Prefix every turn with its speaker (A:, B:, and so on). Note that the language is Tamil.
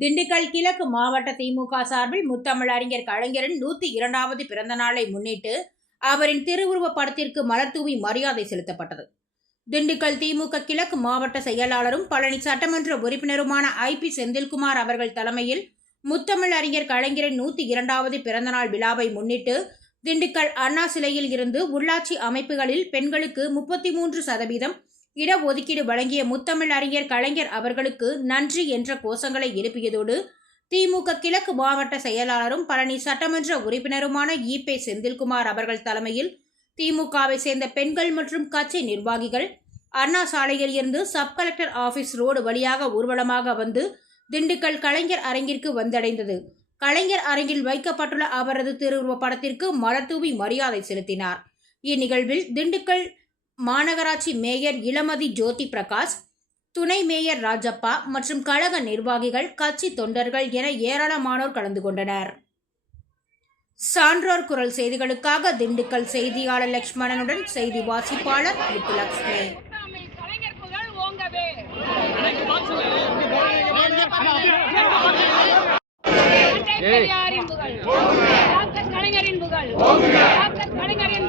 A: திண்டுக்கல் கிழக்கு மாவட்ட திமுக சார்பில் முத்தமிழறிஞர் கலைஞரின் நூத்தி இரண்டாவது பிறந்த நாளை முன்னிட்டு அவரின் திருவுருவப் படத்திற்கு மலர்தூவி மரியாதை செலுத்தப்பட்டது. திண்டுக்கல் திமுக கிழக்கு மாவட்ட செயலாளரும் பழனி சட்டமன்ற உறுப்பினருமான ஐ. பி. செந்தில்குமார் அவர்கள் தலைமையில் முத்தமிழ் அறிஞர் கலைஞரின் நூத்தி இரண்டாவது பிறந்தநாள் விழாவை முன்னிட்டு திண்டுக்கல் அண்ணா சிலையில் இருந்து உள்ளாட்சி அமைப்புகளில் பெண்களுக்கு முப்பத்தி மூன்று சதவீதம் இடஒதுக்கீடு வழங்கிய முத்தமிழ் அறிஞர் கலைஞர் அவர்களுக்கு நன்றி என்ற கோஷங்களை எழுப்பியதோடு திமுக கிழக்கு மாவட்ட செயலாளரும் பழனி சட்டமன்ற உறுப்பினருமான ஈபே செந்தில்குமார் அவர்கள் தலைமையில் திமுகவை சேர்ந்த பெண்கள் மற்றும் கட்சி நிர்வாகிகள் அண்ணா சாலையில் இருந்து சப் கலெக்டர் ஆபீஸ் ரோடு வழியாக ஊர்வலமாக வந்து திண்டுக்கல் கலைஞர் அரங்கிற்கு வந்தடைந்தது. கலைஞர் அரங்கில் வைக்கப்பட்டுள்ள அவரது திருவுருவ படத்திற்கு மலர்தூவி மரியாதை செலுத்தினார். இந்நிகழ்வில் திண்டுக்கல் மாநகராட்சி மேயர் இளமதி ஜோதி பிரகாஷ் துணை மேயர் ராஜப்பா மற்றும் கழக நிர்வாகிகள் கட்சி தொண்டர்கள் என ஏராளமானோர் கலந்து கொண்டனர். சான்றோர் குரல் செய்திகளுக்காக திண்டுக்கல் செய்தியாளர் லட்சுமணனுடன் செய்தி வாசிப்பாளர் முத்துலட்சுமி
B: கலைஞரின் புகழ் கலைஞரின்